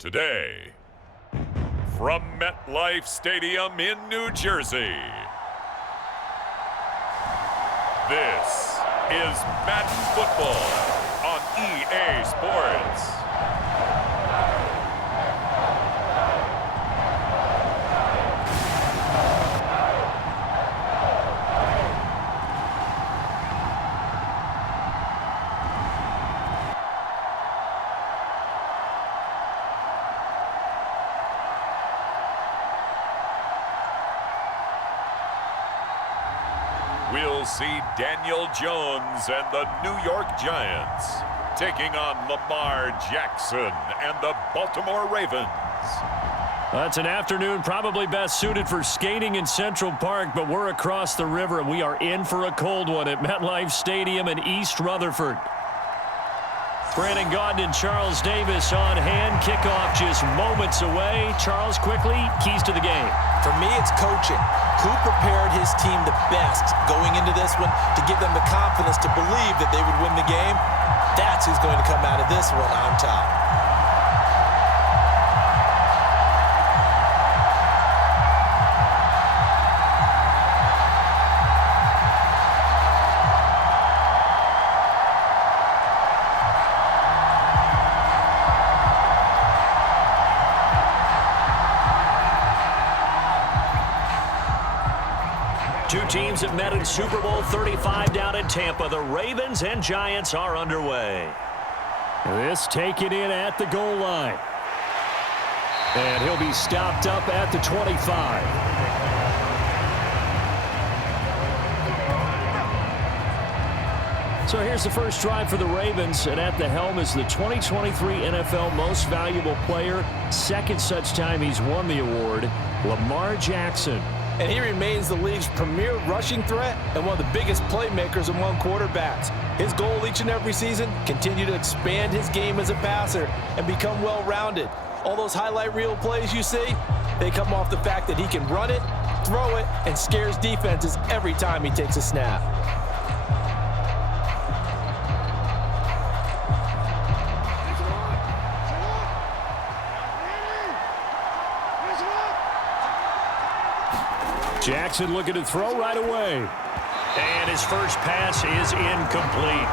Today, from MetLife Stadium in New Jersey, this is Madden Football on EA Sports. We'll see Daniel Jones and the New York Giants taking on Lamar Jackson and the Baltimore Ravens. That's an afternoon probably best suited for skating in Central Park, but we're across the river and we are in for a cold one at MetLife Stadium in East Rutherford. Brandon Gaudin and Charles Davis on hand. Kickoff just moments away. Charles, quickly, keys to the game. For me, it's coaching. Who prepared his team the best going into this one to give them the confidence to believe that they would win the game? That's who's going to come out of this one on top. Two teams have met in Super Bowl 35 down in Tampa. The Ravens and Giants are underway. This taken in at the goal line. And he'll be stopped up at the 25. So here's the first drive for the Ravens, and at the helm is the 2023 NFL Most Valuable Player. Second such time he's won the award, Lamar Jackson. And he remains the league's premier rushing threat and one of the biggest playmakers among quarterbacks. His goal each and every season, continue to expand his game as a passer and become well-rounded. All those highlight reel plays you see, they come off the fact that he can run it, throw it, and scares defenses every time he takes a snap. Jackson looking to throw right away. And his first pass is incomplete.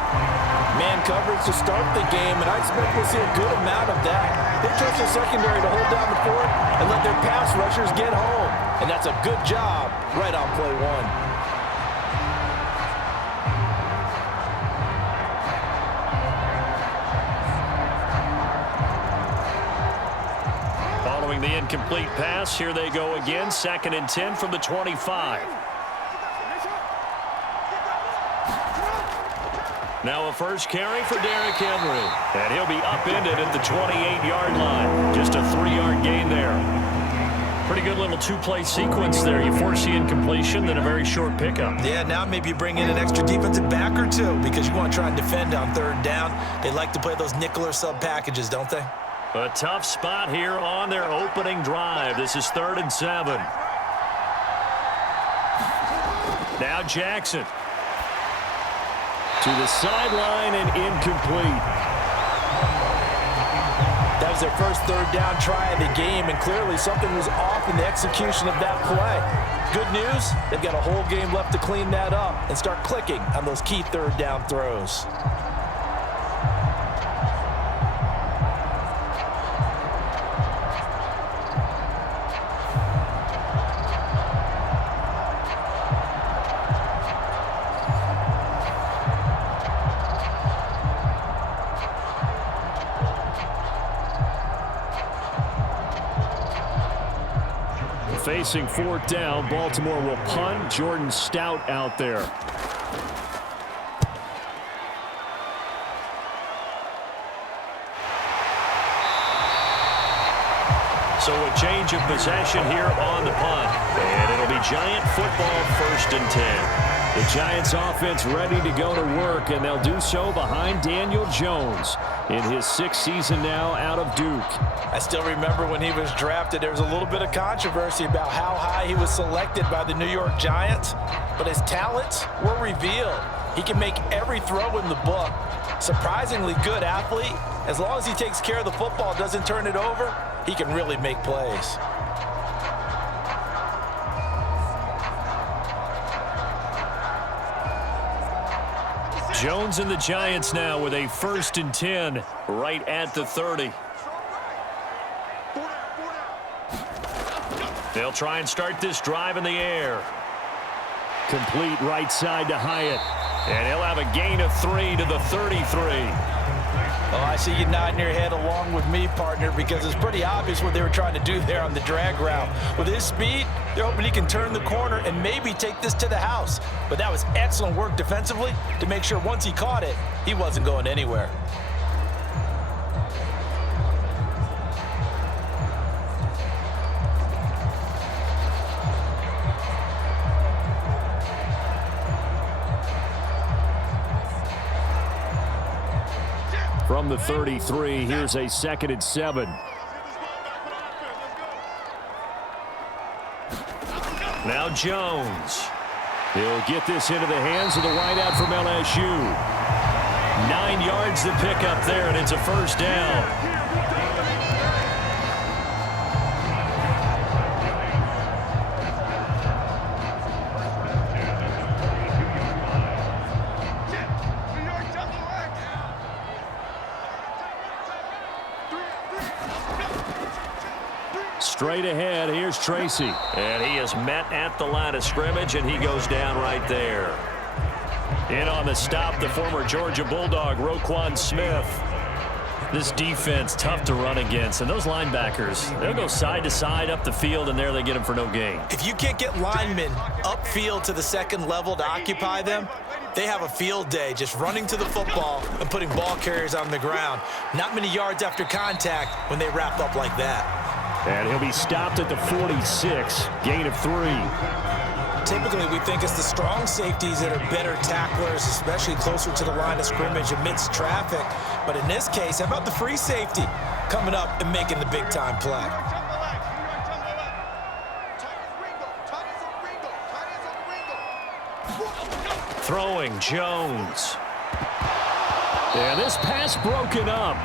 Man coverage to start the game, and I expect we'll see a good amount of that. They trust their secondary to hold down the fort and let their pass rushers get home. And that's a good job right on play one. Following the incomplete pass, here they go again. 2nd and 10 from the 25. Now a first carry for Derrick Henry. And he'll be upended at the 28-yard line. Just a 3-yard gain there. Pretty good little two-play sequence there. You force the incompletion, then a very short pickup. Yeah, now maybe you bring in an extra defensive back or two because you want to try and defend on 3rd down. They like to play those nickel or sub packages, don't they? A tough spot here on their opening drive. This is 3rd and 7. Now Jackson. To the sideline and incomplete. That was their first 3rd down try of the game, and clearly something was off in the execution of that play. Good news, they've got a whole game left to clean that up and start clicking on those key 3rd down throws. Facing 4th down, Baltimore will punt. Jordan Stout out there. So a change of possession here on the punt. And it'll be Giant football, 1st and 10. The Giants offense ready to go to work, and they'll do so behind Daniel Jones in his 6th season now out of Duke. I still remember when he was drafted, there was a little bit of controversy about how high he was selected by the New York Giants, but his talents were revealed. He can make every throw in the book. Surprisingly good athlete. As long as he takes care of the football, doesn't turn it over, he can really make plays. Jones and the Giants now with a 1st and 10 right at the 30. They'll try and start this drive in the air. Complete right side to Hyatt. And he'll have a gain of 3 to the 33. Oh, I see you nodding your head along with me, partner, because it's pretty obvious what they were trying to do there on the drag route. With his speed, they're hoping he can turn the corner and maybe take this to the house. But that was excellent work defensively to make sure once he caught it, he wasn't going anywhere. From the 33, here's a 2nd and 7. Now Jones. He'll get this into the hands of the wideout from LSU. 9 yards to pick up there, and it's a 1st down. Straight ahead, here's Tracy. And he is met at the line of scrimmage, and he goes down right there. In on the stop, the former Georgia Bulldog, Roquan Smith. This defense, tough to run against. And those linebackers, they'll go side to side up the field, and there they get them for no gain. If you can't get linemen upfield to the 2nd level to occupy them, they have a field day just running to the football and putting ball carriers on the ground. Not many yards after contact when they wrap up like that. And he'll be stopped at the 46, gain of 3. Typically, we think it's the strong safeties that are better tacklers, especially closer to the line of scrimmage amidst traffic. But in this case, how about the free safety coming up and making the big-time play? Throwing, Jones. And this pass broken up.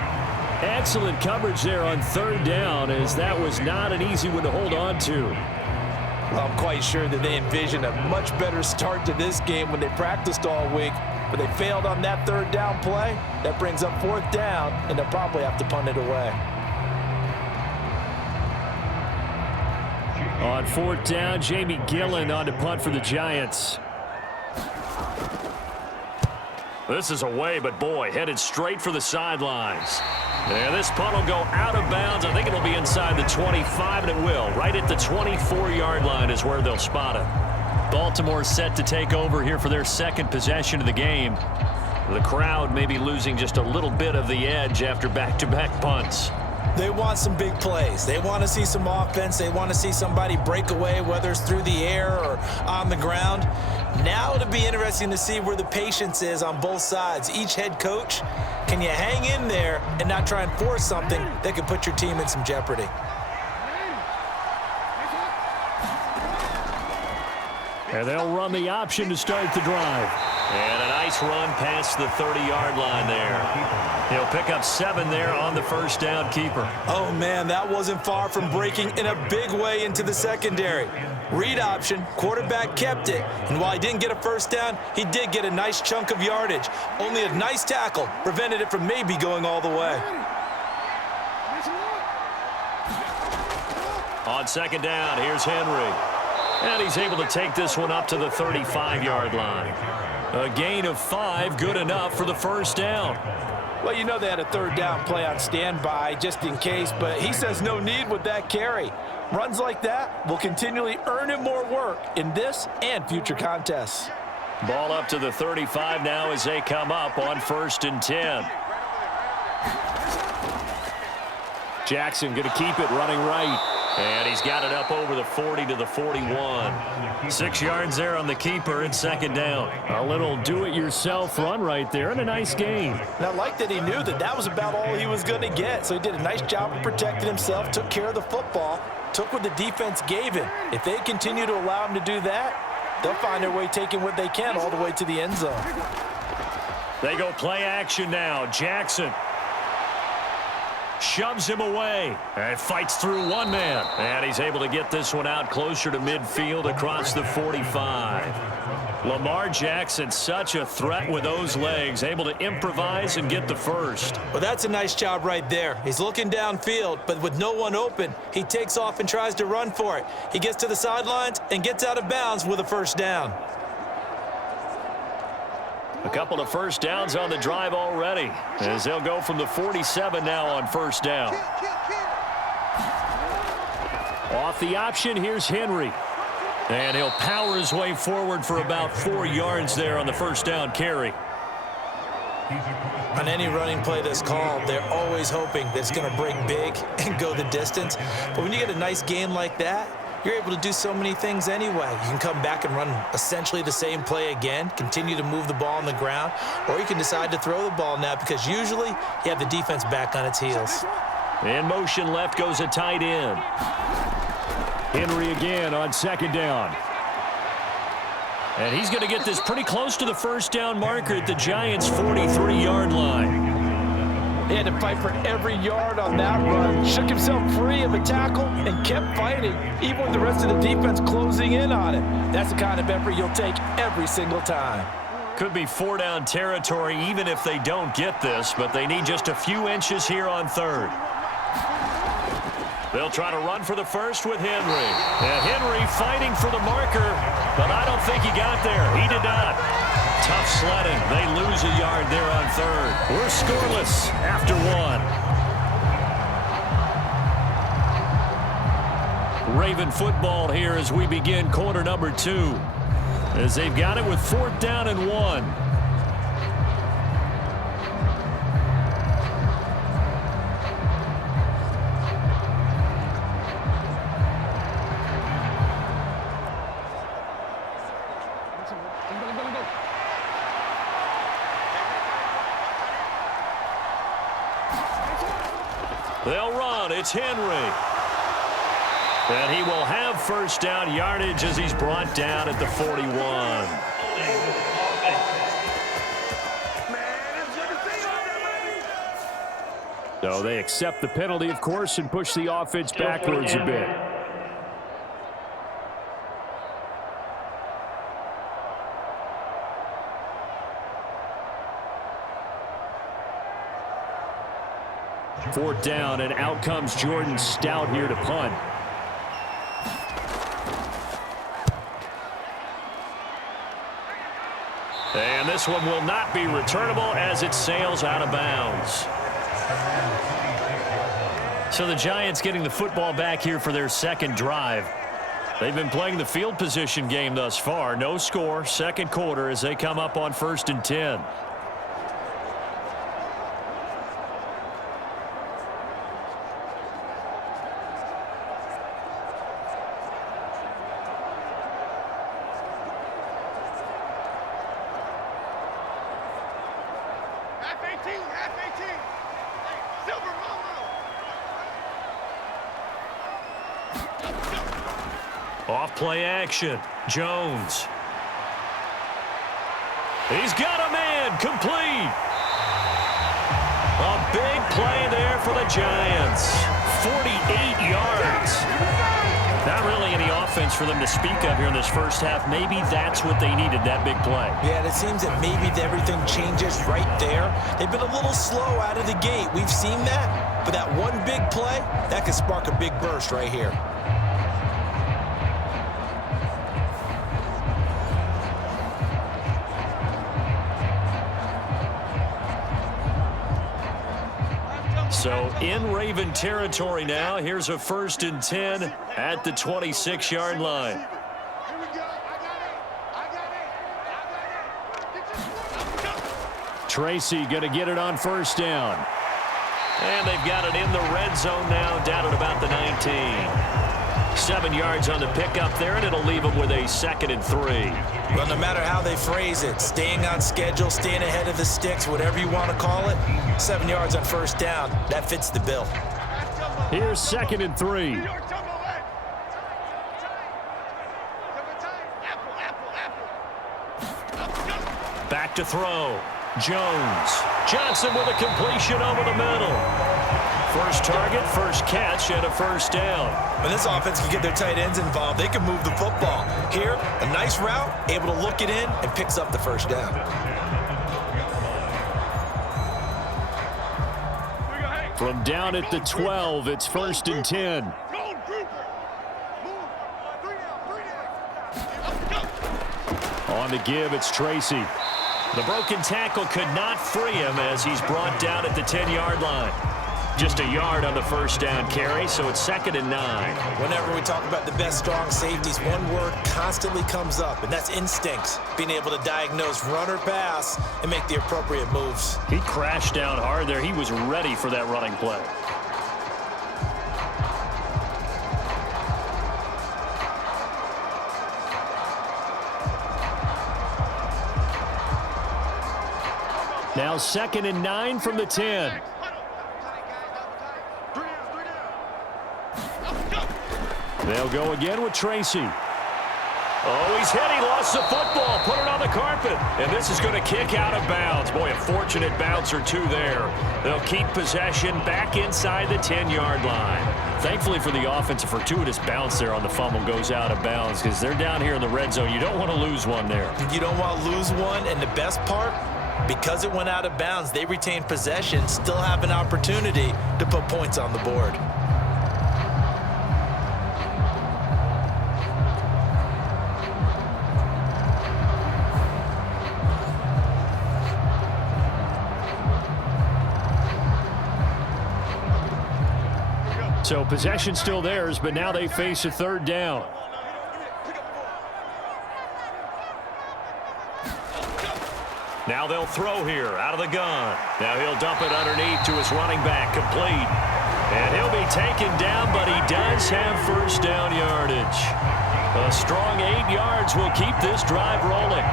Excellent coverage there on 3rd down, as that was not an easy one to hold on to. I'm quite sure that they envisioned a much better start to this game when they practiced all week, but they failed on that 3rd down play. That brings up 4th down, and they'll probably have to punt it away. On 4th down, Jamie Gillen on to punt for the Giants. This is away, but boy, headed straight for the sidelines. And this punt will go out of bounds. I think it'll be inside the 25, and it will. Right at the 24-yard line is where they'll spot it. Baltimore set to take over here for their 2nd possession of the game. The crowd may be losing just a little bit of the edge after back-to-back punts. They want some big plays. They want to see some offense. They want to see somebody break away, whether it's through the air or on the ground. Now it'll be interesting to see where the patience is on both sides. Each head coach, can you hang in there and not try and force something that could put your team in some jeopardy? And they'll run the option to start the drive. And a nice run past the 30-yard line there. He'll pick up 7 there on the 1st down keeper. Oh, man, that wasn't far from breaking in a big way into the secondary. Read option, quarterback kept it, and while he didn't get a 1st down, he did get a nice chunk of yardage. Only a nice tackle prevented it from maybe going all the way. On 2nd down, here's Henry. And he's able to take this one up to the 35-yard line. A gain of 5, good enough for the 1st down. Well, you know they had a 3rd down play on standby just in case, but he says no need with that carry. Runs like that will continually earn him more work in this and future contests. Ball up to the 35 now as they come up on 1st and 10. Jackson going to keep it running right. And he's got it up over the 40 to the 41. 6 yards there on the keeper and 2nd down. A little do-it-yourself run right there and a nice gain. And I like that he knew that that was about all he was going to get. So he did a nice job of protecting himself, took care of the football, took what the defense gave him. If they continue to allow him to do that, they'll find their way taking what they can all the way to the end zone. They go play action now. Jackson shoves him away and fights through one man. And he's able to get this one out closer to midfield across the 45. Lamar Jackson, such a threat with those legs, able to improvise and get the first. Well, that's a nice job right there. He's looking downfield, but with no one open, he takes off and tries to run for it. He gets to the sidelines and gets out of bounds with a first down. A couple of first downs on the drive already, as they'll go from the 47 now on first down. Off the option, here's Henry. And he'll power his way forward for about 4 yards there on the first down carry. On any running play that's called, they're always hoping that it's going to break big and go the distance. But when you get a nice gain like that, you're able to do so many things anyway. You can come back and run essentially the same play again, continue to move the ball on the ground, or you can decide to throw the ball now because usually you have the defense back on its heels. In motion left goes a tight end. Henry again on second down. And he's going to get this pretty close to the first down marker at the Giants' 43-yard line. He had to fight for every yard on that run, shook himself free of a tackle, and kept fighting, even with the rest of the defense closing in on him. That's the kind of effort you'll take every single time. Could be 4-down territory even if they don't get this, but they need just a few inches here on third. They'll try to run for the first with Henry. And Henry fighting for the marker, but I don't think he got there. He did not. Tough sledding. They lose a yard there on third. We're scoreless after one. Raven football here as we begin quarter number 2. As they've got it with 4th down and 1. They'll run. It's Henry. And he will have first down yardage as he's brought down at the 41. So they accept the penalty, of course, and push the offense backwards a bit. Fourth down, and out comes Jordan Stout here to punt. And this one will not be returnable as it sails out of bounds. So the Giants getting the football back here for their second drive. They've been playing the field position game thus far. No score, second quarter as they come up on 1st and 10. Off play action. Jones. He's got a man complete. A big play there for the Giants. 48 yards. Not really any offense for them to speak of here in this first half. Maybe that's what they needed, that big play. Yeah, it seems that maybe everything changes right there. They've been a little slow out of the gate. We've seen that. But that one big play, that could spark a big burst right here. So in Raven territory now. Here's a 1st and 10 at the 26-yard line. Tracy going to get it on first down. And they've got it in the red zone now, down at about the 19. 7 yards on the pickup there, and it'll leave them with a 2nd and 3. Well, no matter how they phrase it, staying on schedule, staying ahead of the sticks, whatever you want to call it, 7 yards on first down, that fits the bill. Here's 2nd and 3. Back to throw. Jones. Johnson with a completion over the middle. First target, first catch, and a first down. When this offense can get their tight ends involved, they can move the football. Here, a nice route, able to look it in, and picks up the first down. From down at the 12, it's 1st and 10. On the give, it's Tracy. The broken tackle could not free him as he's brought down at the 10-yard line. Just a yard on the first down carry, so it's 2nd and 9. Whenever we talk about the best strong safeties, one word constantly comes up, and that's instincts. Being able to diagnose run or pass and make the appropriate moves. He crashed down hard there. He was ready for that running play. Now 2nd and 9 from the 10. They'll go again with Tracy. Oh, he's hit. He lost the football. Put it on the carpet. And this is going to kick out of bounds. Boy, a fortunate bounce or two there. They'll keep possession back inside the 10-yard line. Thankfully for the offense, a fortuitous bounce there on the fumble goes out of bounds because they're down here in the red zone. You don't want to lose one there. You don't want to lose one, and the best part, because it went out of bounds, they retain possession, still have an opportunity to put points on the board. So possession still theirs, but now they face a 3rd down. Now they'll throw here out of the gun. Now he'll dump it underneath to his running back, complete. And he'll be taken down, but he does have first down yardage. A strong 8 yards will keep this drive rolling.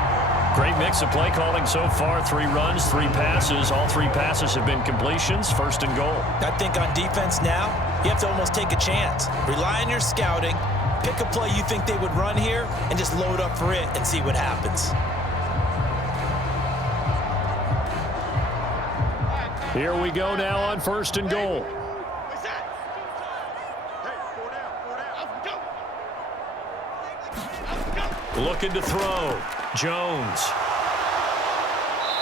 Great mix of play calling so far. 3 runs, 3 passes. All 3 passes have been completions. 1st and goal. I think on defense now, you have to almost take a chance. Rely on your scouting. Pick a play you think they would run here and just load up for it and see what happens. Here we go now on 1st and goal. Looking to throw. Jones.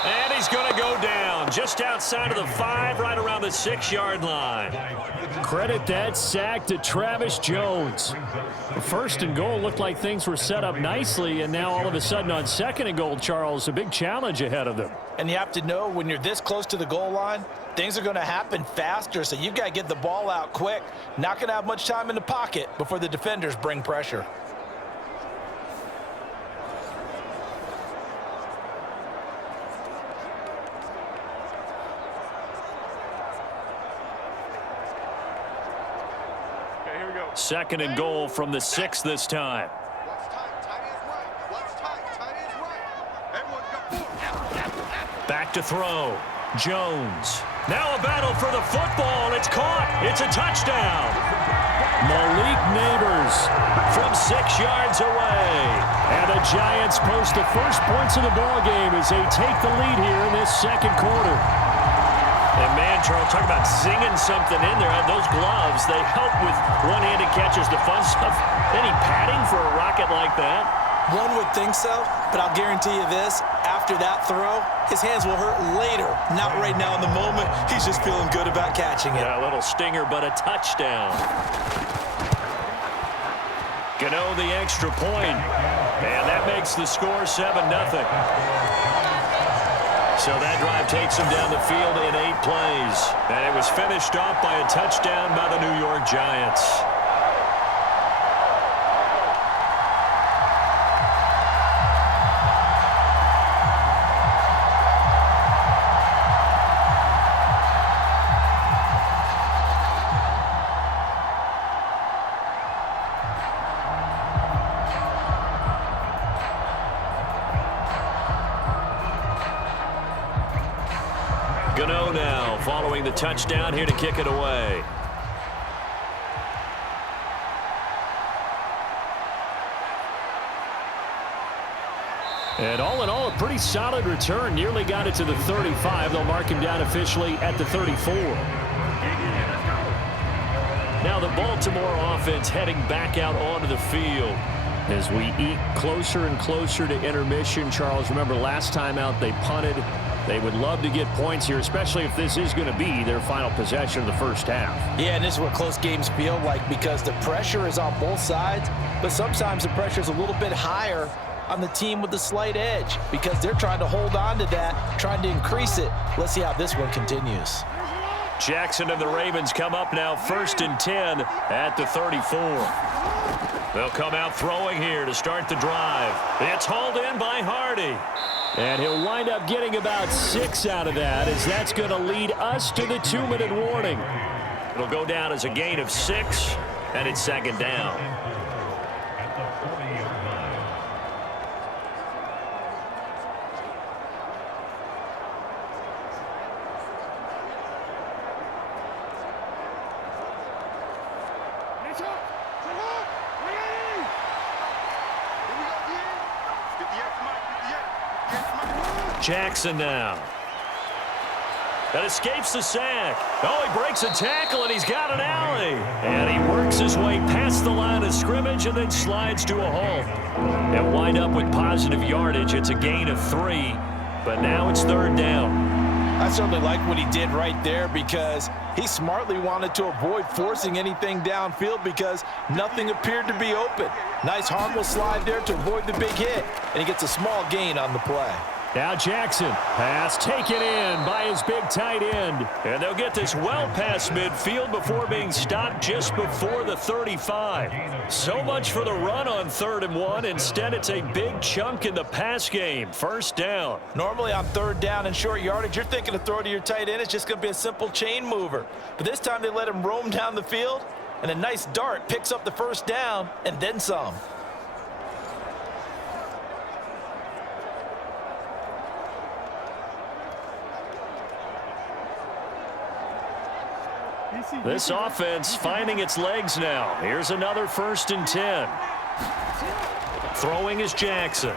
And he's going to go down just outside of the 5, right around the 6-yard line. Credit that sack to Travis Jones. The 1st and goal looked like things were set up nicely, and now all of a sudden on 2nd and goal, Charles, a big challenge ahead of them. And you have to know when you're this close to the goal line, things are going to happen faster, so you've got to get the ball out quick. Not going to have much time in the pocket before the defenders bring pressure. Second and goal from the 6 this time. Back to throw. Jones. Now a battle for the football. It's caught. It's a touchdown. Malik Nabers from 6 yards away. And the Giants post the first points of the ball game as they take the lead here in this 2nd quarter. And man, Charles, talk about zinging something in there. Those gloves, they help with one-handed catches, the fun stuff. Any padding for a rocket like that? One would think so, but I'll guarantee you this. After that throw, his hands will hurt later. Not right now in the moment. He's just feeling good about catching it. Yeah, a little stinger, but a touchdown. Gano the extra point. And that makes the score 7-0. So that drive takes him down the field in 8 plays. And it was finished off by a touchdown by the New York Giants. Gano now following the touchdown here to kick it away. And all in all, a pretty solid return. Nearly got it to the 35. They'll mark him down officially at the 34. Now the Baltimore offense heading back out onto the field. As we eke closer and closer to intermission, Charles, remember last time out they punted. They would love to get points here, especially if this is going to be their final possession of the first half. Yeah, and this is what close games feel like because the pressure is on both sides, but sometimes the pressure is a little bit higher on the team with the slight edge because they're trying to hold on to that, trying to increase it. Let's see how this one continues. Jackson and the Ravens come up now 1st and 10 at the 34. They'll come out throwing here to start the drive. It's hauled in by Hardy. And he'll wind up getting about 6 out of that as that's going to lead us to the 2-minute warning. It'll go down as a gain of 6, and it's 2nd down. Jackson now. That escapes the sack. Oh, he breaks a tackle, and he's got an alley. And he works his way past the line of scrimmage and then slides to a halt. And wind up with positive yardage. It's a gain of 3, but now it's 3rd down. I certainly like what he did right there because he smartly wanted to avoid forcing anything downfield because nothing appeared to be open. Nice harmless slide there to avoid the big hit, and he gets a small gain on the play. Now Jackson, pass taken in by his big tight end. And they'll get this well past midfield before being stopped just before the 35. So much for the run on 3rd and 1. Instead, it's a big chunk in the pass game. 1st down. Normally on 3rd down and short yardage, you're thinking to throw to your tight end. It's just going to be a simple chain mover. But this time they let him roam down the field, and a nice dart picks up the 1st down and then some. This offense finding its legs now. Here's another 1st and 10. Throwing is Jackson.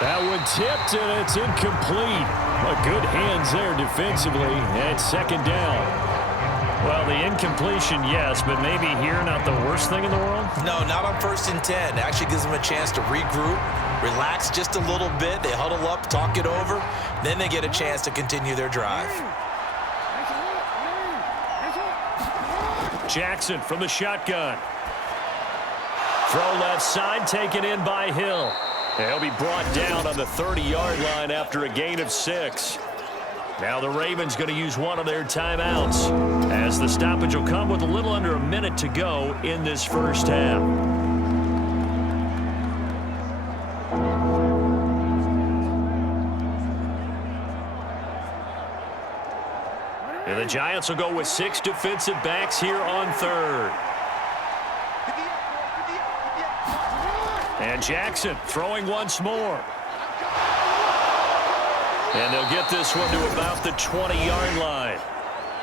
That one tipped, and it's incomplete. But good hands there defensively. And 2nd down. Well, the incompletion, yes, but maybe here not the worst thing in the world? No, not on 1st and 10. It actually gives them a chance to regroup, relax just a little bit. They huddle up, talk it over. Then they get a chance to continue their drive. Jackson from the shotgun. Throw left side, taken in by Hill. He'll be brought down on the 30-yard line after a gain of 6. Now the Ravens going to use one of their timeouts as the stoppage will come with a little under a minute to go in this first half. And the Giants will go with 6 defensive backs here on 3rd. And Jackson throwing once more. And they'll get this one to about the 20-yard line.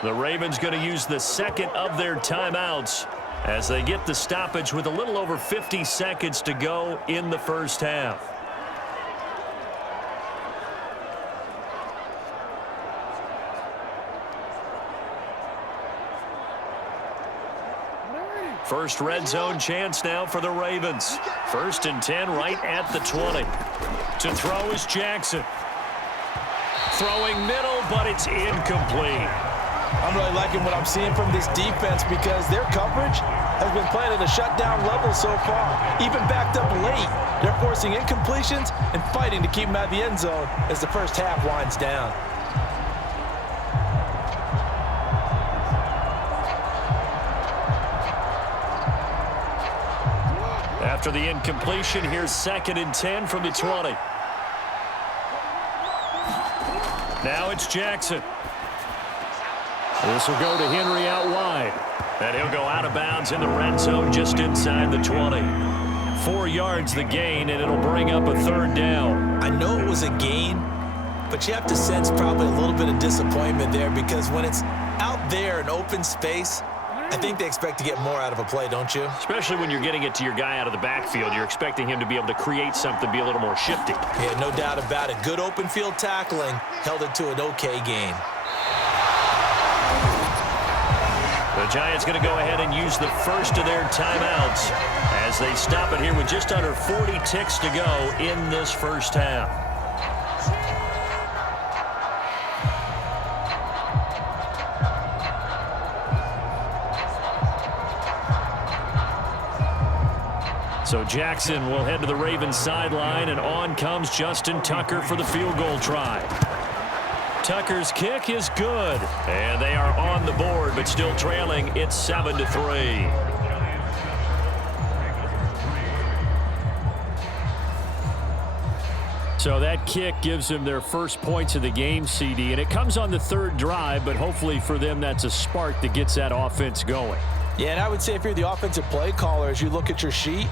The Ravens going to use the 2nd of their timeouts as they get the stoppage with a little over 50 seconds to go in the first half. First red zone chance now for the Ravens. 1st and 10 right at the 20. To throw is Jackson. Throwing middle, but it's incomplete. I'm really liking what I'm seeing from this defense because their coverage has been playing at a shutdown level so far. Even backed up late, they're forcing incompletions and fighting to keep them out of the end zone as the first half winds down. After the incompletion, here's 2nd and 10 from the 20. Now it's Jackson. This will go to Henry out wide. And he'll go out of bounds in the red zone just inside the 20. 4 yards the gain, and it'll bring up a 3rd down. I know it was a gain, but you have to sense probably a little bit of disappointment there because when it's out there in open space, I think they expect to get more out of a play, don't you? Especially when you're getting it to your guy out of the backfield. You're expecting him to be able to create something, be a little more shifty. Yeah, no doubt about it. Good open field tackling held it to an okay gain. The Giants going to go ahead and use the first of their timeouts as they stop it here with just under 40 ticks to go in this first half. So Jackson will head to the Ravens sideline, and on comes Justin Tucker for the field goal try. Tucker's kick is good, and they are on the board, but still trailing. It's 7-3. So that kick gives them their first points of the game, CD, and it comes on the third drive, but hopefully for them that's a spark that gets that offense going. Yeah, and I would say if you're the offensive play caller, as you look at your sheet,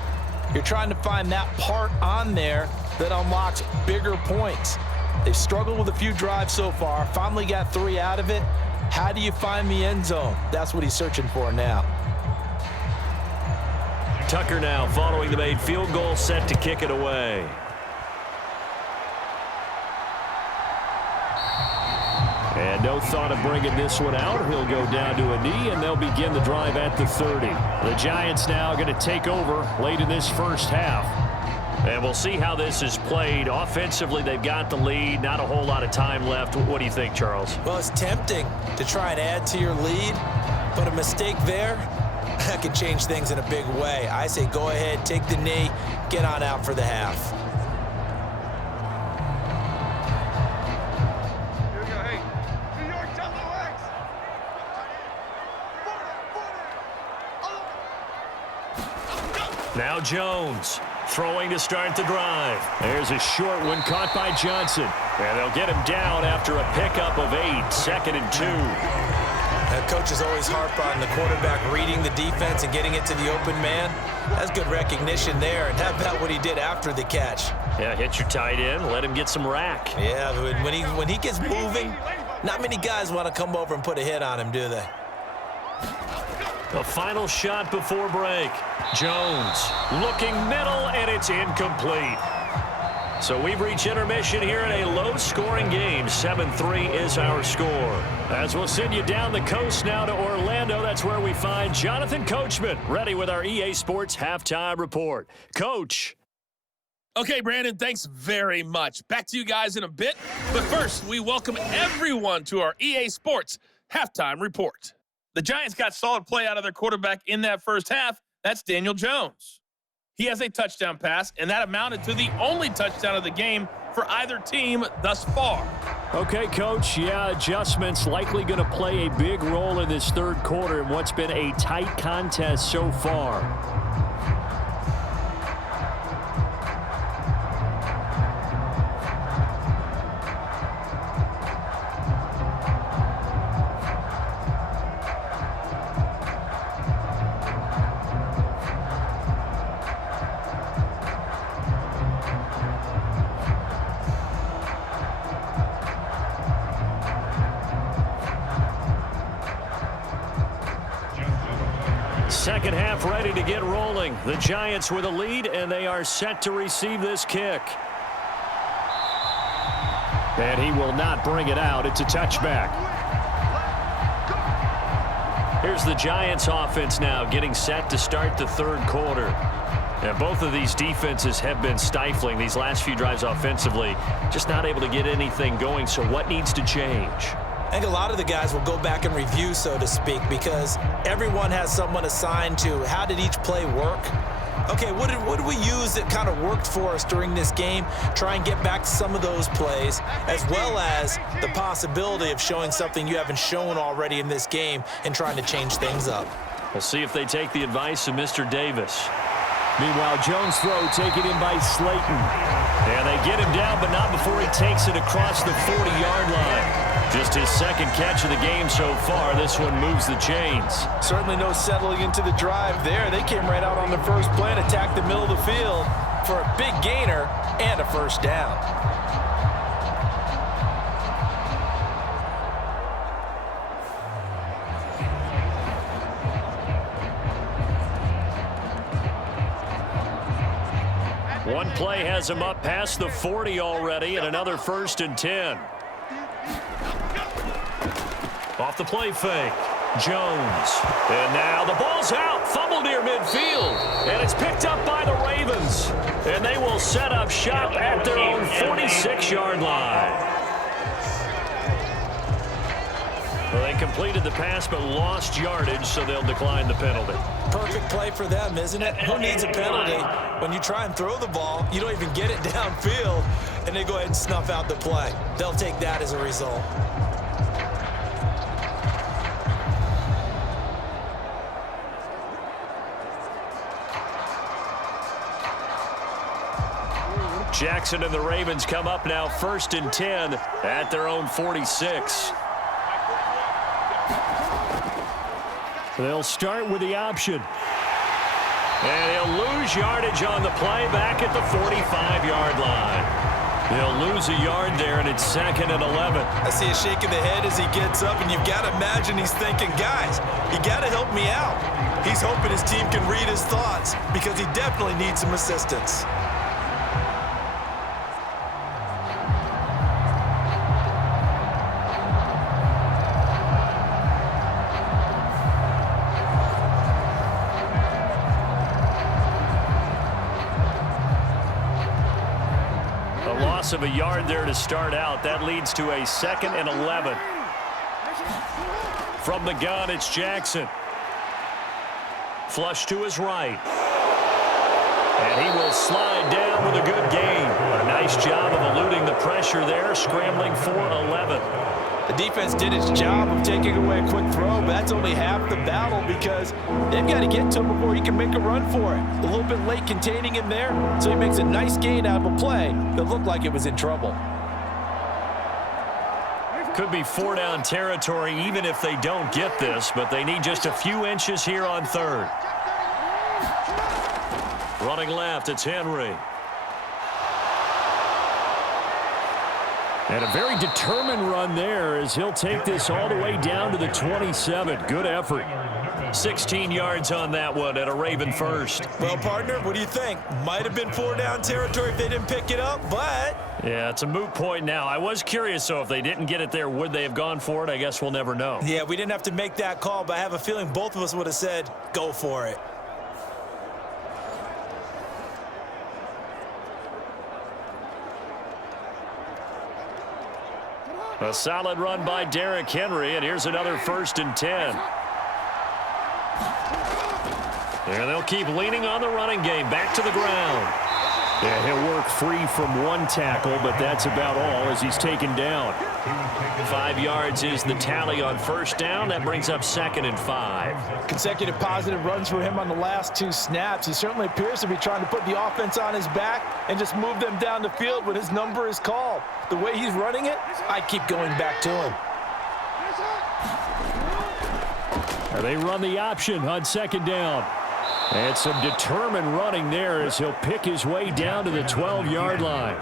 you're trying to find that part on there that unlocks bigger points. They've struggled with a few drives so far, finally got 3 out of it. How do you find the end zone? That's what he's searching for now. Tucker now following the made field goal, set to kick it away. And no thought of bringing this one out. He'll go down to a knee, and they'll begin the drive at the 30. The Giants now going to take over late in this first half. And we'll see how this is played. Offensively, they've got the lead. Not a whole lot of time left. What do you think, Charles? Well, it's tempting to try and add to your lead, but a mistake there, that could change things in a big way. I say go ahead, take the knee, get on out for the half. Now Jones throwing to start the drive. There's a short one caught by Johnson. And they'll get him down after a pickup of 8, 2nd and 2. Coaches always harp on the quarterback reading the defense and getting it to the open man. That's good recognition there. And how about what he did after the catch? Yeah, hit your tight end, let him get some rack. Yeah, when he gets moving, not many guys want to come over and put a hit on him, do they? The final shot before break. Jones looking middle, and it's incomplete. So we've reached intermission here in a low-scoring game. 7-3 is our score. As we'll send you down the coast now to Orlando, that's where we find Jonathan Coachman, ready with our EA Sports Halftime Report. Coach. Okay, Brandon, thanks very much. Back to you guys in a bit. But first, we welcome everyone to our EA Sports Halftime Report. The Giants got solid play out of their quarterback in that first half. That's Daniel Jones. He has a touchdown pass, and that amounted to the only touchdown of the game for either team thus far. Okay, Coach, yeah, adjustments likely going to play a big role in this third quarter in what's been a tight contest so far. Second half ready to get rolling. The Giants with a lead, and they are set to receive this kick. And he will not bring it out. It's a touchback. Here's the Giants offense now getting set to start the third quarter. And both of these defenses have been stifling these last few drives offensively. Just not able to get anything going. So what needs to change? I think a lot of the guys will go back and review, so to speak, because everyone has someone assigned to how did each play work. Okay, what did we use that kind of worked for us during this game? Try and get back to some of those plays, as well as the possibility of showing something you haven't shown already in this game and trying to change things up. We'll see if they take the advice of Mr. Davis. Meanwhile, Jones' throw taken in by Slayton. And they get him down, but not before he takes it across the 40-yard line. Just his second catch of the game so far. This one moves the chains. Certainly no settling into the drive there. They came right out on the first play and attacked the middle of the field for a big gainer and a first down. One play has him up past the 40 already, and another 1st and 10. Off the play fake. Jones. And now the ball's out. Fumble near midfield. And it's picked up by the Ravens. And they will set up shop at their own 46-yard line. Well, they completed the pass but lost yardage, so they'll decline the penalty. Perfect play for them, isn't it? Who needs a penalty? When you try and throw the ball, you don't even get it downfield, and they go ahead and snuff out the play. They'll take that as a result. Jackson and the Ravens come up now 1st and 10 at their own 46. They'll start with the option. And he'll lose yardage on the play back at the 45-yard line. He'll lose a yard there, and it's 2nd and 11. I see a shake of the head as he gets up, and you've got to imagine he's thinking, guys, you got to help me out. He's hoping his team can read his thoughts because he definitely needs some assistance. Of a yard there to start out. That leads to a 2nd and 11. From the gun, it's Jackson. Flush to his right. And he will slide down with a good gain. A nice job of eluding the pressure there, scrambling for 11. The defense did its job of taking away a quick throw, but that's only half the battle because they've got to get to him before he can make a run for it. A little bit late containing him there, so he makes a nice gain out of a play that looked like it was in trouble. Could be 4-down territory even if they don't get this, but they need just a few inches here on 3rd. Running left, it's Henry. And a very determined run there as he'll take this all the way down to the 27. Good effort. 16 yards on that one at a Raven first. Well, partner, what do you think? Might have been 4-down territory if they didn't pick it up, but... Yeah, it's a moot point now. I was curious, so if they didn't get it there, would they have gone for it? I guess we'll never know. Yeah, we didn't have to make that call, but I have a feeling both of us would have said, go for it. A solid run by Derrick Henry, and here's another 1st and 10. And they'll keep leaning on the running game. Back to the ground. Yeah, he'll work free from one tackle, but that's about all as he's taken down. 5 yards is the tally on 1st down. That brings up 2nd and 5. Consecutive positive runs for him on the last 2 snaps. He certainly appears to be trying to put the offense on his back and just move them down the field when his number is called. The way he's running it, I keep going back to him. They run the option on 2nd down. And some determined running there as he'll pick his way down to the 12-yard line.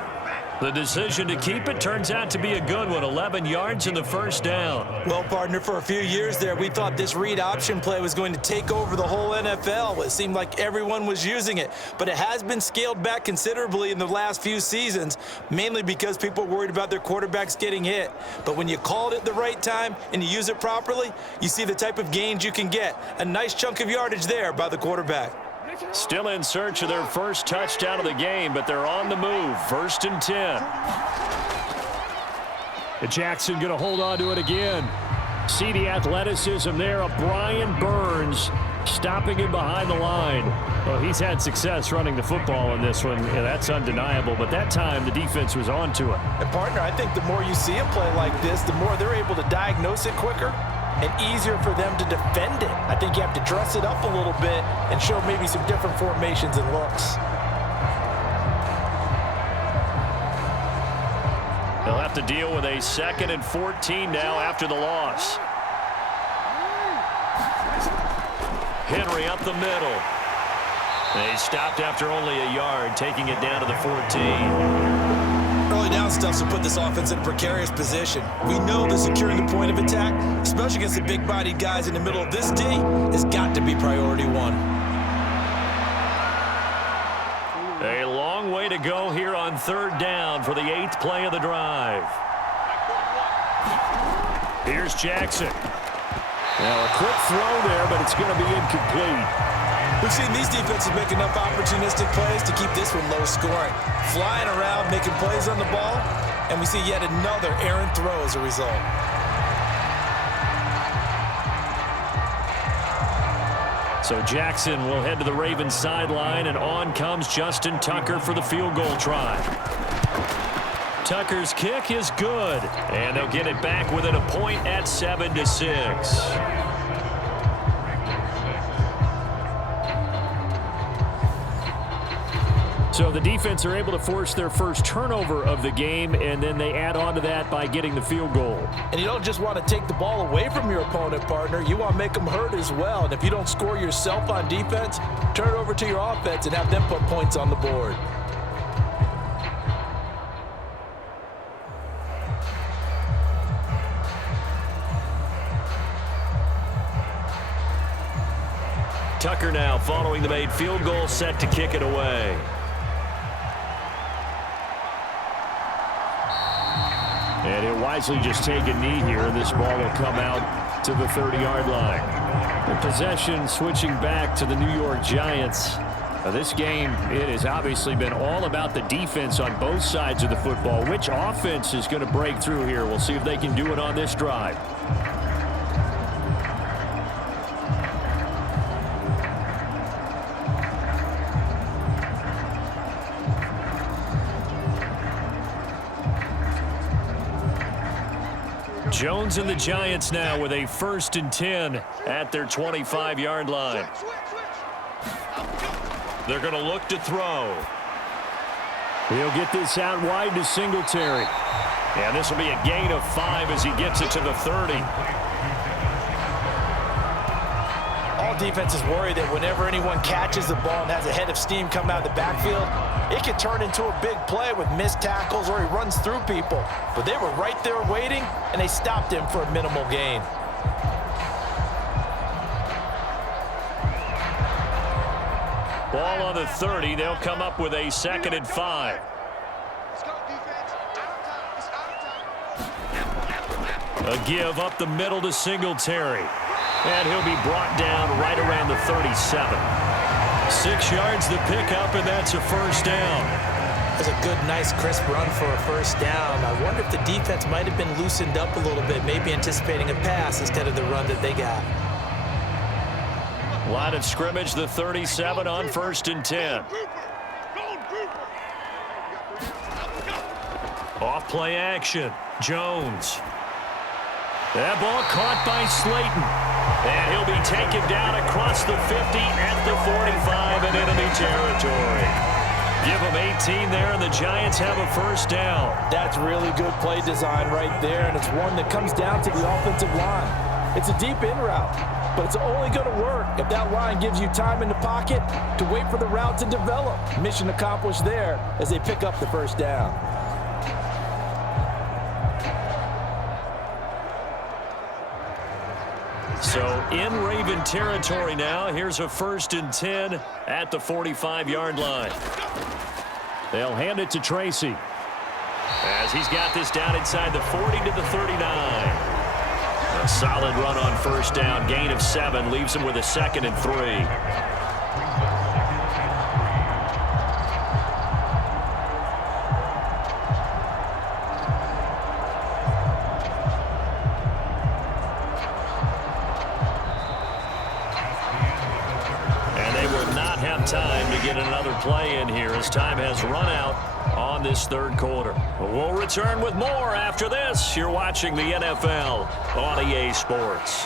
The decision to keep it turns out to be a good one. 11 yards in the 1st down. Well, partner, for a few years there, we thought this read option play was going to take over the whole NFL. It seemed like everyone was using it, but it has been scaled back considerably in the last few seasons, mainly because people are worried about their quarterbacks getting hit. But when you call it at the right time and you use it properly, you see the type of gains you can get. A nice chunk of yardage there by the quarterback. Still in search of their first touchdown of the game, but they're on the move. 1st and 10. Jackson going to hold on to it again. See the athleticism there of Brian Burns stopping him behind the line. Well, he's had success running the football in this one, and that's undeniable. But that time, the defense was on to it. And, partner, I think the more you see a play like this, the more they're able to diagnose it quicker and easier for them to defend it. I think you have to dress it up a little bit and show maybe some different formations and looks. They'll have to deal with a 2nd and 14 now after the loss. Henry up the middle. They stopped after only a yard, taking it down to the 14. Early down stuffs will put this offense in a precarious position. We know that securing the point of attack, especially against the big-bodied guys in the middle of this D, has got to be priority one. A long long way to go here on 3rd down for the 8th play of the drive. Here's Jackson. Now a quick throw there, but it's going to be incomplete. We've seen these defenses make enough opportunistic plays to keep this one low scoring. Flying around, making plays on the ball, and we see yet another errant throw as a result. So Jackson will head to the Ravens sideline, and on comes Justin Tucker for the field goal try. Tucker's kick is good, and they'll get it back within a point at 7-6. So the defense are able to force their first turnover of the game, and then they add on to that by getting the field goal. And you don't just want to take the ball away from your opponent, partner. You want to make them hurt as well. And if you don't score yourself on defense, turn it over to your offense and have them put points on the board. Tucker now following the made field goal, set to kick it away. And he'll wisely just take a knee here, and this ball will come out to the 30-yard line. The possession switching back to the New York Giants. Now this game, it has obviously been all about the defense on both sides of the football. Which offense is going to break through here? We'll see if they can do it on this drive. Jones and the Giants now with a 1st and 10 at their 25-yard line. They're going to look to throw. He'll get this out wide to Singletary. And this will be a gain of 5 as he gets it to the 30. All defenses worry that whenever anyone catches the ball and has a head of steam come out of the backfield, it can turn into a big play with missed tackles or he runs through people. But they were right there waiting, and they stopped him for a minimal gain. Ball on the 30. They'll come up with a 2nd and 5. A give up the middle to Singletary. And he'll be brought down right around the 37. 6 yards the pickup, and that's a 1st down. That's a good, nice, crisp run for a 1st down. I wonder if the defense might have been loosened up a little bit, maybe anticipating a pass instead of the run that they got. Line of scrimmage, the 37 on 1st and 10. Off play action. Jones. That ball caught by Slayton. And he'll be taken down across the 50 at the 45 in enemy territory. Give them 18 there, and the Giants have a 1st down. That's really good play design right there, and it's one that comes down to the offensive line. It's a deep in route, but it's only going to work if that line gives you time in the pocket to wait for the route to develop. Mission accomplished there as they pick up the 1st down. So in Raven territory now. Here's a 1st and 10 at the 45-yard line. They'll hand it to Tracy as he's got this down inside the 40 to the 39. A solid run on 1st down. Gain of 7 leaves him with a 2nd and 3. Time to get another play in here as time has run out on this 3rd quarter. We'll return with more after this. You're watching the NFL on EA Sports.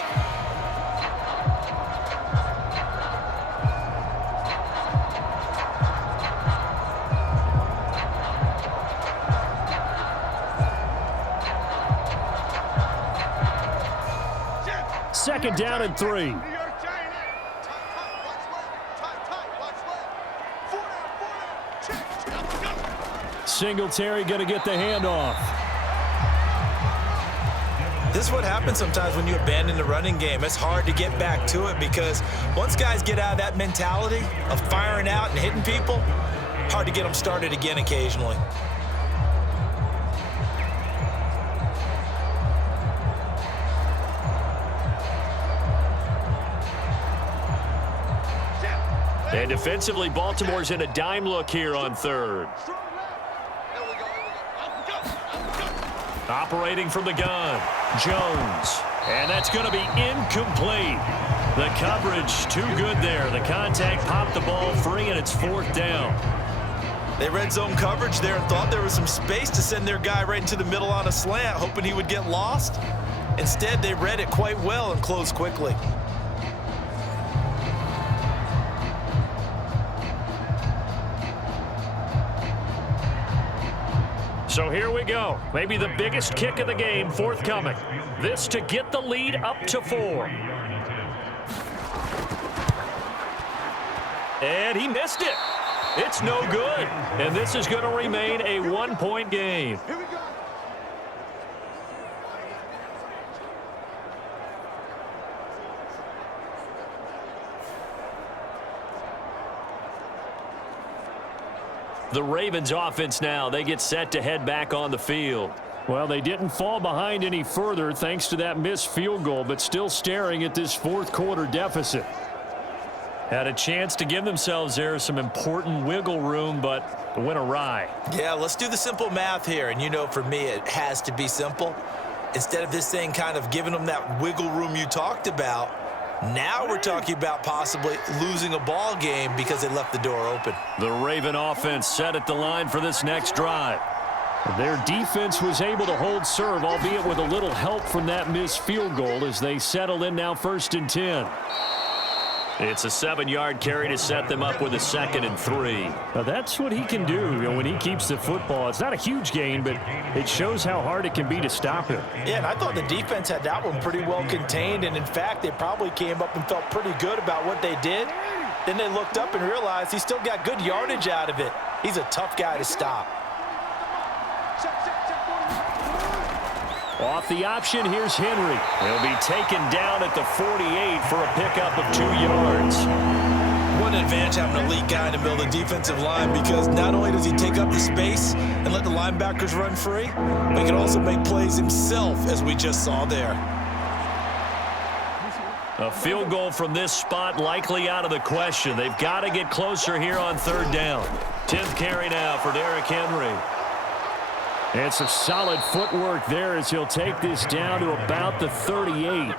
Second down and 3. Singletary going to get the handoff. This is what happens sometimes when you abandon the running game. It's hard to get back to it because once guys get out of that mentality of firing out and hitting people, Hard to get them started again occasionally. And defensively, Baltimore's in a dime look here on third. Operating from the gun, Jones. And that's going to be incomplete. The coverage too good there. The contact popped the ball free, and it's fourth down. They read zone coverage there and thought there was some space to send their guy right into the middle on a slant, hoping he would get lost. Instead, they read it quite well and closed quickly. So here we go. Maybe the biggest kick of the game forthcoming. This to get the lead up to 4. And he missed it. It's no good. And this is going to remain a 1-point game. The Ravens offense now, they get set to head back on the field. Well, they didn't fall behind any further thanks to that missed field goal, but still staring at this fourth quarter deficit. Had a chance to give themselves there some important wiggle room, but went awry. Yeah, let's do the simple math here. And you know, for me, it has to be simple. Instead of this thing kind of giving them that wiggle room you talked about, now we're talking about possibly losing a ball game because they left the door open. The Raven offense set at the line for this next drive. Their defense was able to hold serve, albeit with a little help from that missed field goal as they settle in now 1st and 10. It's a 7-yard carry to set them up with a 2nd and 3. Now that's what he can do, when he keeps the football. It's not a huge gain, but it shows how hard it can be to stop him. Yeah, and I thought the defense had that one pretty well contained, and in fact, they probably came up and felt pretty good about what they did. Then they looked up and realized he still got good yardage out of it. He's a tough guy to stop. Off the option, here's Henry. He'll be taken down at the 48 for a pickup of 2 yards. What an advantage having an elite guy in the middle of the defensive line, because not only does he take up the space and let the linebackers run free, but he can also make plays himself, as we just saw there. A field goal from this spot likely out of the question. They've got to get closer here on 3rd down. 10th carry now for Derrick Henry. It's a solid footwork there as he'll take this down to about the 38.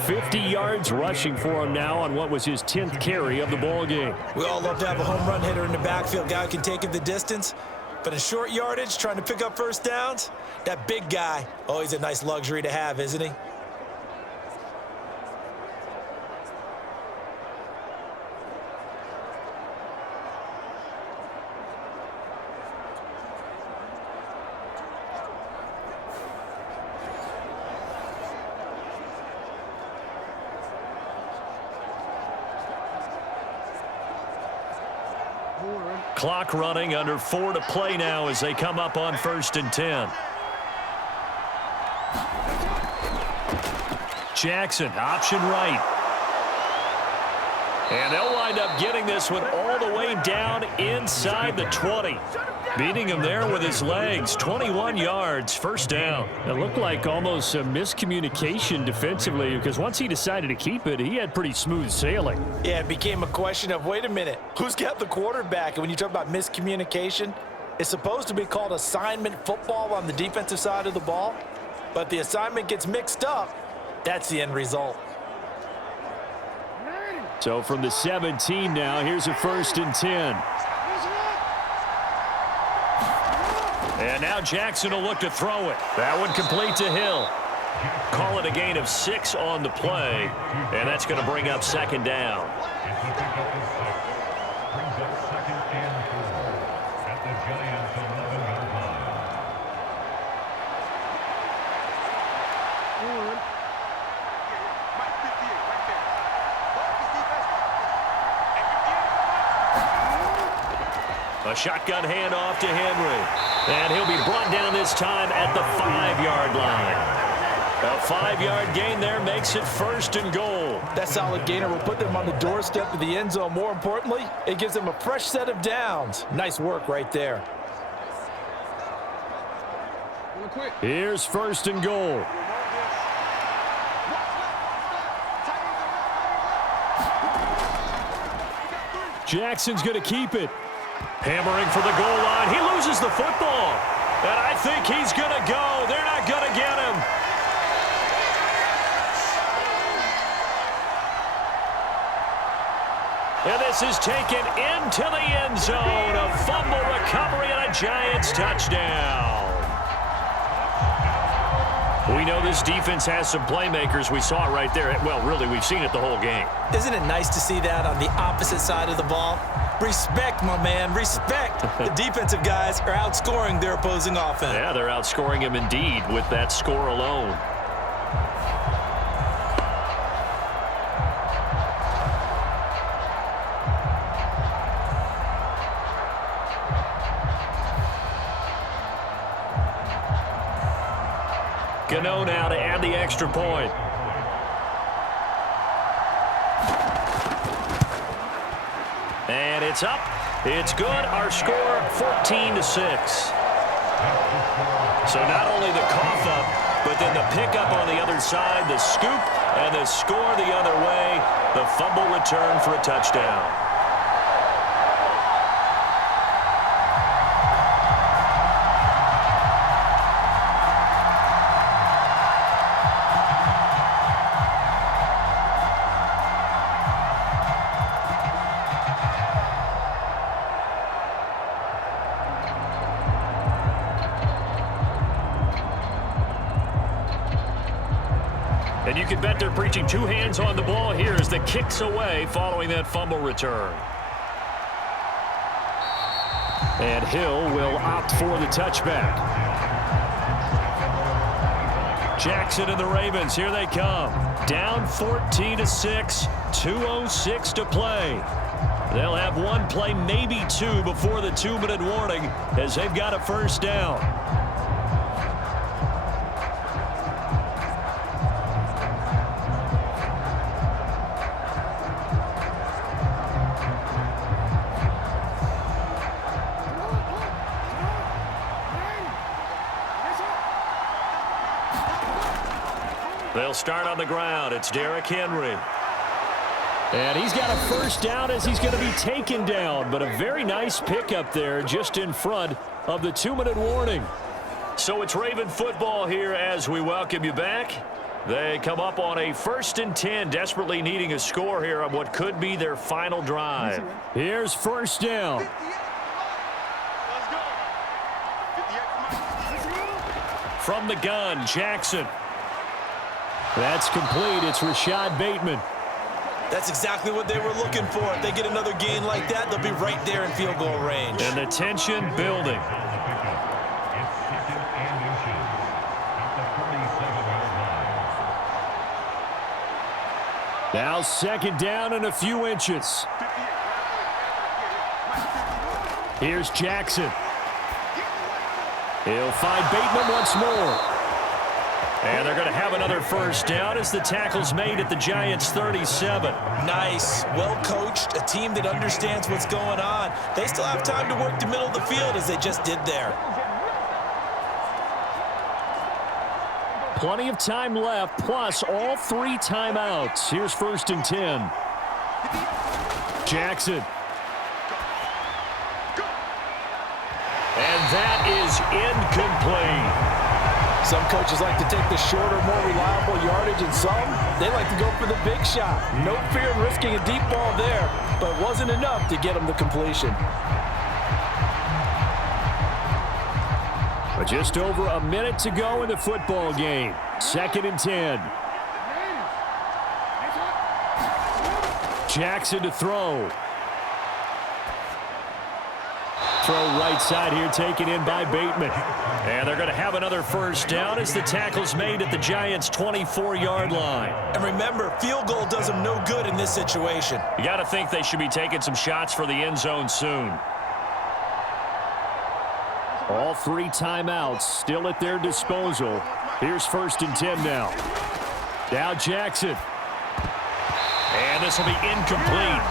50 yards rushing for him now on what was his 10th carry of the ball game. We all love to have a home run hitter in the backfield, guy who can take it the distance. But in short yardage, trying to pick up first downs, that big guy, always a nice luxury to have, isn't he? Clock running, under 4 to play now as they come up on 1st and 10. Jackson, option right. And they'll wind up getting this one all the way down inside the 20. Beating him there with his legs. 21 yards, 1st down. It looked like almost a miscommunication defensively, because once he decided to keep it, he had pretty smooth sailing. Yeah, it became a question of, wait a minute, who's got the quarterback? And when you talk about miscommunication, it's supposed to be called assignment football on the defensive side of the ball. But the assignment gets mixed up. That's the end result. So from the 17 now, here's a 1st and 10. And now Jackson will look to throw it. That one complete to Hill. Call it a gain of 6 on the play, and that's going to bring up 2nd down. A shotgun handoff to Henry. And he'll be brought down this time at the 5-yard line. A 5-yard gain there makes it 1st and goal. That solid gainer will put them on the doorstep of the end zone. More importantly, it gives them a fresh set of downs. Nice work right there. Here's 1st and goal. Jackson's going to keep it. Hammering for the goal line. He loses the football. And I think he's going to go. They're not going to get him. And this is taken into the end zone. A fumble recovery and a Giants touchdown. We know this defense has some playmakers. We saw it right there. Well, really, we've seen it the whole game. Isn't it nice to see that on the opposite side of the ball? Respect, my man, respect. The defensive guys are outscoring their opposing offense. Yeah, they're outscoring him indeed with that score alone. Gano now to add the extra point. And it's up. It's good. Our score 14-6. So not only the cough up, but then the pickup on the other side, the scoop, and the score the other way. The fumble return for a touchdown. And you can bet they're preaching two hands on the ball here as the kick's away following that fumble return. And Hill will opt for the touchback. Jackson and the Ravens, here they come. Down 14-6, 2:06 to play. They'll have one play, maybe two, before the 2-minute warning as they've got a first down. They'll start on the ground. It's Derrick Henry. And he's got a first down as he's going to be taken down. But a very nice pickup there just in front of the 2-minute warning. So it's Raven football here as we welcome you back. They come up on a 1st and 10, desperately needing a score here on what could be their final drive. Here's first down. From the gun, Jackson. That's complete. It's Rashad Bateman. That's exactly what they were looking for. If they get another gain like that, they'll be right there in field goal range. And the tension building. Now 2nd down and a few inches. Here's Jackson. He'll find Bateman once more. And they're going to have another first down as the tackle's made at the Giants' 37. Nice. Well coached. A team that understands what's going on. They still have time to work the middle of the field as they just did there. Plenty of time left, plus all 3 timeouts. Here's 1st and 10. Jackson. And that is incomplete. Some coaches like to take the shorter, more reliable yardage, and some, they like to go for the big shot. No fear in risking a deep ball there, but it wasn't enough to get them the completion. But just over a minute to go in the football game. 2nd and 10. Jackson to throw. Throw right side here, taken in by Bateman. And they're going to have another first down as the tackle's made at the Giants' 24-yard line. And remember, field goal does them no good in this situation. You got to think they should be taking some shots for the end zone soon. All 3 timeouts still at their disposal. Here's 1st and 10 now. Now Jackson. And this will be incomplete.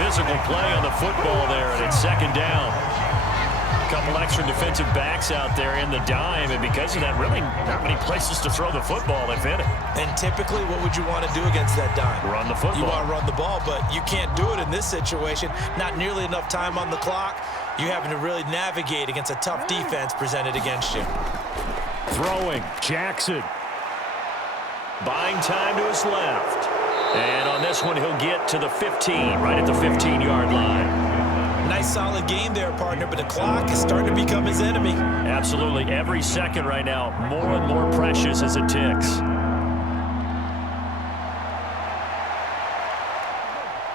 Physical play on the football there, and it's second down. A couple extra defensive backs out there in the dime, and because of that, really not many places to throw the football, if any. And typically, what would you want to do against that dime? Run the football. You want to run the ball, but you can't do it in this situation. Not nearly enough time on the clock. You're having to really navigate against a tough defense presented against you. Throwing, Jackson. Buying time to his left. And on this one, he'll get to the 15, right at the 15-yard line. Nice solid game there, partner, but the clock is starting to become his enemy. Absolutely. Every second right now, more and more precious as it ticks.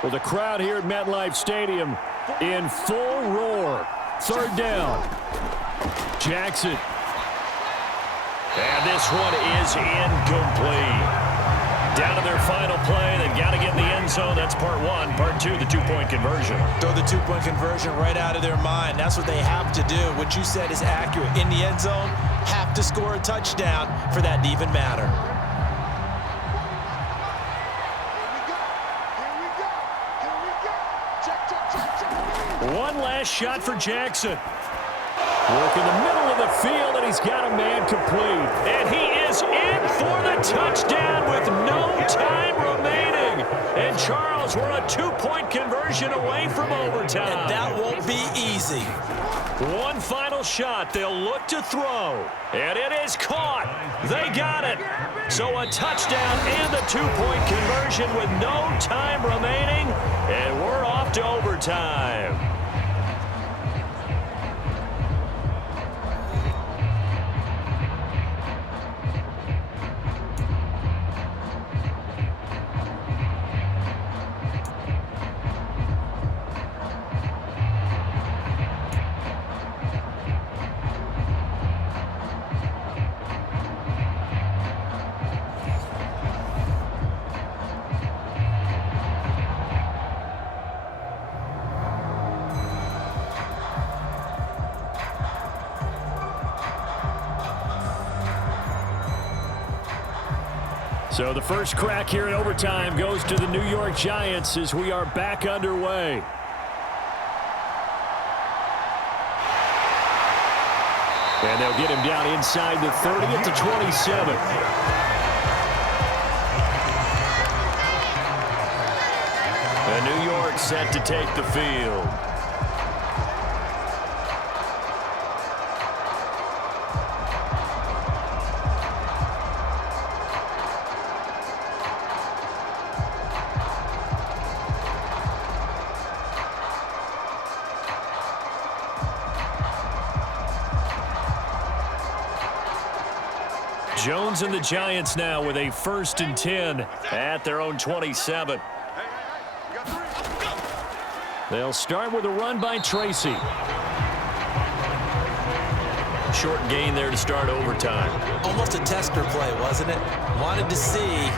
Well, the crowd here at MetLife Stadium in full roar. Third down. Jackson. And this one is incomplete. Down to their final play. They've got to get in the end zone. That's part one. Part two, the two-point conversion. Throw the two-point conversion right out of their mind. That's what they have to do. What you said is accurate. In the end zone, have to score a touchdown for that to even matter. One last shot for Jackson. Work in the middle of the field, and he's got a man complete. And he is in for the touchdown with no time remaining. And Charles, we're a two-point conversion away from overtime. And that won't be easy. One final shot. They'll look to throw. And it is caught. They got it. So a touchdown and a two-point conversion with no time remaining. And we're off to overtime. So the first crack here in overtime goes to the New York Giants as we are back underway. And they'll get him down inside the 30 at the 27. And New York set to take the field. Jones and the Giants now with a 1st and 10 at their own 27. They'll start with a run by Tracy. Short gain there to start overtime. Almost a tester play, wasn't it? Wanted to see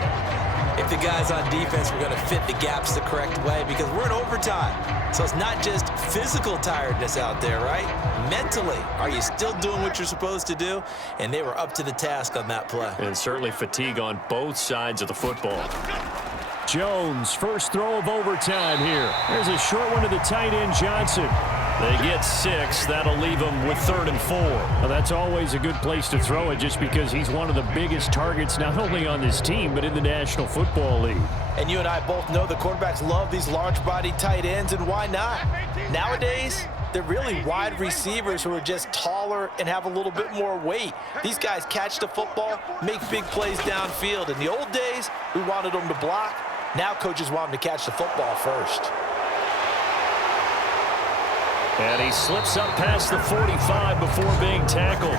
if the guys on defense were going to fit the gaps the correct way, because we're in overtime. So it's not just physical tiredness out there, right? Mentally, are you still doing what you're supposed to do? And they were up to the task on that play. And certainly fatigue on both sides of the football. Jones, first throw of overtime here. There's a short one to the tight end, Johnson. They get 6. That'll leave them with 3rd and 4. Well, that's always a good place to throw it, just because he's one of the biggest targets not only on this team but in the National Football League. And you and I both know the quarterbacks love these large-body tight ends, and why not? Nowadays, they're really wide receivers who are just taller and have a little bit more weight. These guys catch the football, make big plays downfield. In the old days, we wanted them to block. Now coaches want them to catch the football first. And he slips up past the 45 before being tackled.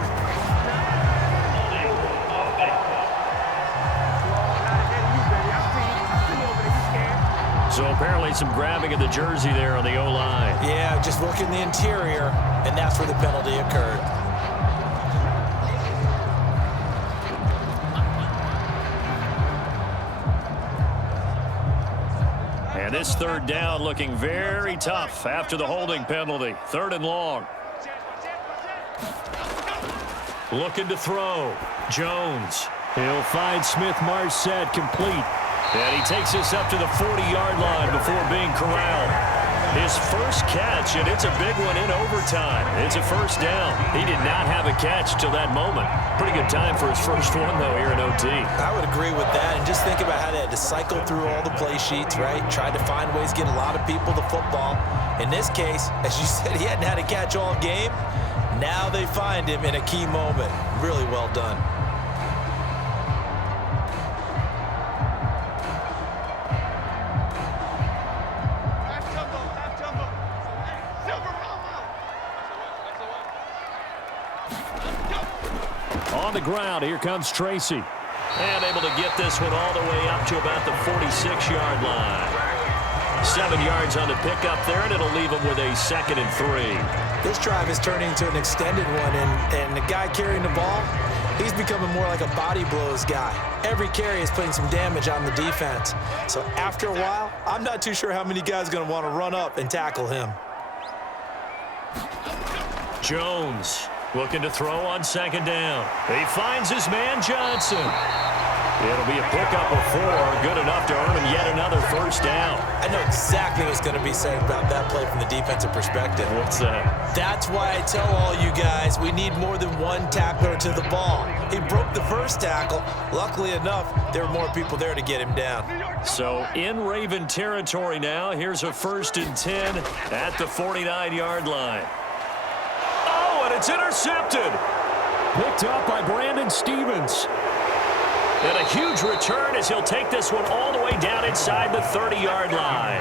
So apparently some grabbing of the jersey there on the O-line. Yeah, just working the interior, and that's where the penalty occurred. And this 3rd down looking very tough after the holding penalty. 3rd and long. Looking to throw. Jones. He'll find Smith-Marset complete. And he takes us up to the 40-yard line before being corralled. His first catch, and it's a big one in overtime. It's a first down. He did not have a catch till that moment. Pretty good time for his first one, though, here in OT. I would agree with that. And just think about how they had to cycle through all the play sheets, right? Tried to find ways to get a lot of people the football. In this case, as you said, he hadn't had a catch all game. Now they find him in a key moment. Really well done. On the ground, here comes Tracy. And able to get this one all the way up to about the 46-yard line. 7 yards on the pickup there, and it'll leave him with a 2nd and 3. This drive is turning into an extended one, and the guy carrying the ball, he's becoming more like a body blows guy. Every carry is putting some damage on the defense. So after a while, I'm not too sure how many guys are going to want to run up and tackle him. Jones looking to throw on 2nd down. He finds his man Johnson. It'll be a pickup of 4, good enough to earn him yet another first down. I know exactly what's going to be said about that play from the defensive perspective. What's that? That's why I tell all you guys we need more than one tackler to the ball. He broke the first tackle. Luckily enough, there were more people there to get him down. So in Raven territory now, here's a 1st and 10 at the 49-yard line. Oh, and it's intercepted. Picked up by Brandon Stevens. And a huge return as he'll take this one all the way down inside the 30-yard line.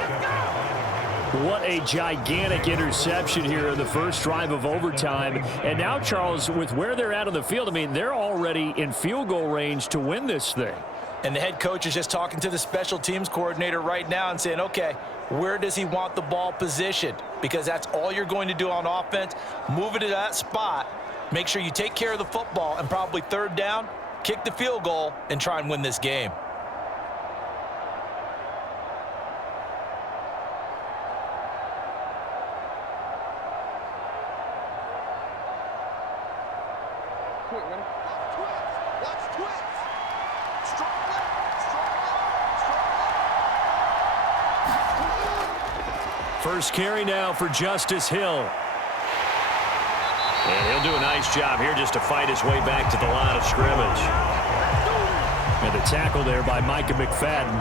What a gigantic interception here in the first drive of overtime. And now, Charles, with where they're at on the field, I mean, they're already in field goal range to win this thing. And the head coach is just talking to the special teams coordinator right now and saying, okay, where does he want the ball positioned? Because that's all you're going to do on offense. Move it to that spot. Make sure you take care of the football, and probably 3rd down, kick the field goal, and try and win this game. First carry now for Justice Hill. And he'll do a nice job here just to fight his way back to the line of scrimmage. And the tackle there by Micah McFadden.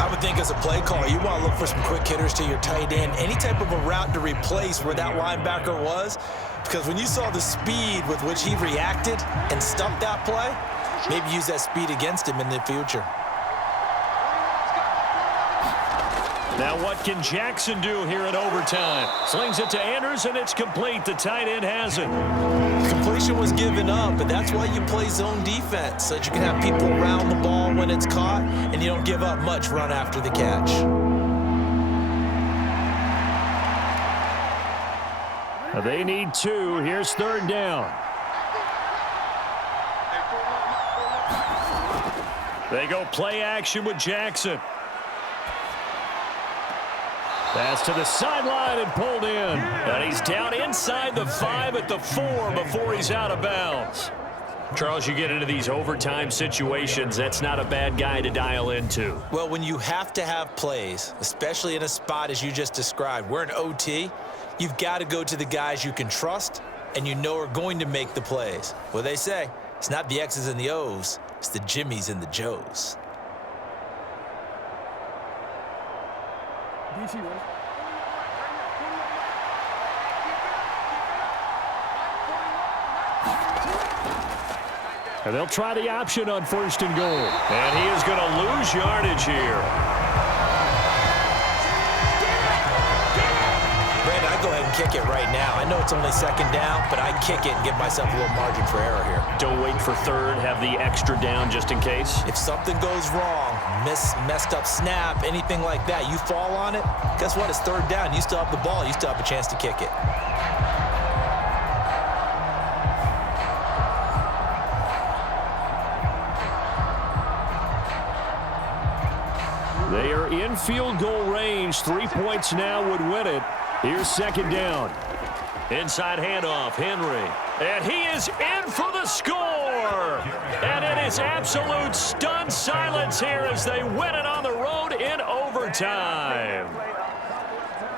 I would think as a play caller, you want to look for some quick hitters to your tight end. Any type of a route to replace where that linebacker was. Because when you saw the speed with which he reacted and stuffed that play, maybe use that speed against him in the future. Now what can Jackson do here in overtime? Slings it to Anders, and it's complete. The tight end has it. Completion was given up, but that's why you play zone defense, so that you can have people around the ball when it's caught, and you don't give up much run after the catch. They need 2. Here's 3rd down. They go play action with Jackson. Pass to the sideline and pulled in. And he's down inside the 5 at the 4 before he's out of bounds. Charles, you get into these overtime situations, that's not a bad guy to dial into. Well, when you have to have plays, especially in a spot as you just described, we're in OT, you've got to go to the guys you can trust and you know are going to make the plays. Well, they say, it's not the X's and the O's, it's the Jimmys and the Joes. And they'll try the option on 1st and goal. And he is going to lose yardage here. Brandon, I go ahead and kick it right now. I know it's only 2nd down, but I kick it and give myself a little margin for error here. Don't wait for 3rd. Have the extra down just in case. If something goes wrong, messed up snap, anything like that, you fall on it, guess what? It's 3rd down. You still have the ball. You still have a chance to kick it. They are in field goal range. 3 points now would win it. Here's 2nd down. Inside handoff, Henry. And he is in for the score. And it Davis, absolute stunned silence here as they win it on the road in overtime.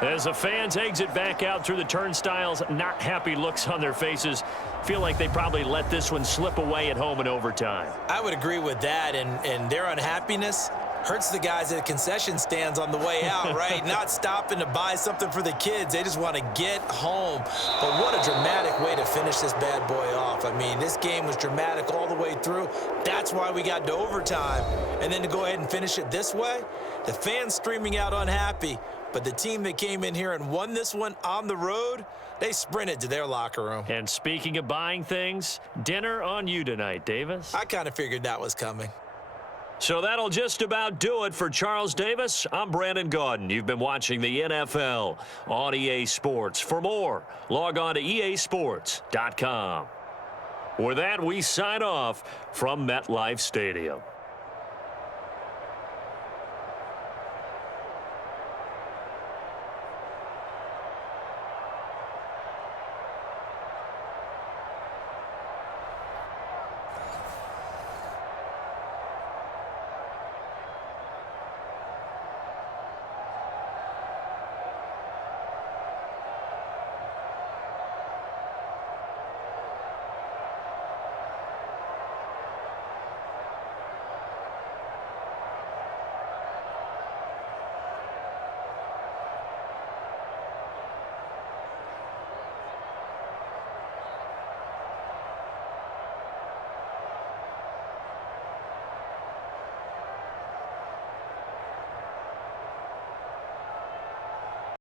As the fans exit back out through the turnstiles, not happy looks on their faces. Feel like they probably let this one slip away at home in overtime. I would agree with that, and their unhappiness hurts the guys at the concession stands on the way out, right? Not stopping to buy something for the kids. They just want to get home. But what a dramatic way to finish this bad boy off. I mean, this game was dramatic all the way through. That's why we got to overtime. And then to go ahead and finish it this way, the fans streaming out unhappy. But the team that came in here and won this one on the road, they sprinted to their locker room. And speaking of buying things, dinner on you tonight, Davis. I kind of figured that was coming. So that'll just about do it for Charles Davis. I'm Brandon Gaudin. You've been watching the NFL on EA Sports. For more, log on to easports.com. With that, we sign off from MetLife Stadium.